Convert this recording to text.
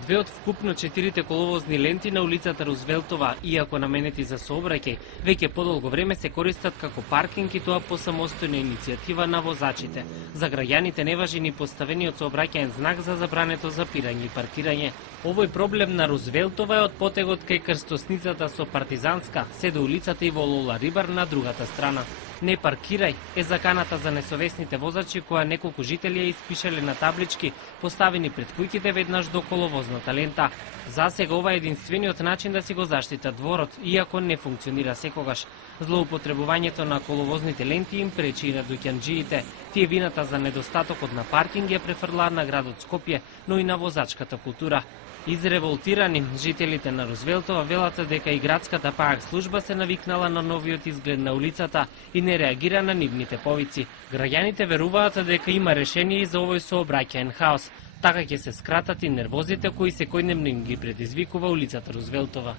Две од вкупно 4 коловозни ленти на улицата Рузвелтова, иако наменети за сообраќај, веќе подолго време се користат како паркинг и тоа по самостојна иницијатива на возачите. За граѓаните не важи ни поставениот сообраќаен знак за забрането запирање и паркирање. Овој проблем на Рузвелтова е од потегот кај крстосницата со Партизанска, се до улицата Иволола Рибар на другата страна. Не паркирај е заканата за несовесните возачи која неколку жители ја испишале на таблички поставени пред куќите веднаш до коловозната лента. Засега ова е единствениот начин да си го заштитат дворот, иако не функционира секогаш. Злоупотребувањето на коловозните ленти им пречи и на дуќанџиите. Тие вината за недостатокот на паркинг ја префрлаат на градот Скопје, но и на возачката култура. Изреволтирани, жителите на Рузвелтова велат дека и градската ПААК служба се навикнала на новиот изглед на улицата и не реагира на нивните повици. Граѓаните веруваат дека има решение и за овој сообраќаен хаос. Така ќе се скратат и нервозите кои секојдневно им ги предизвикува улицата Рузвелтова.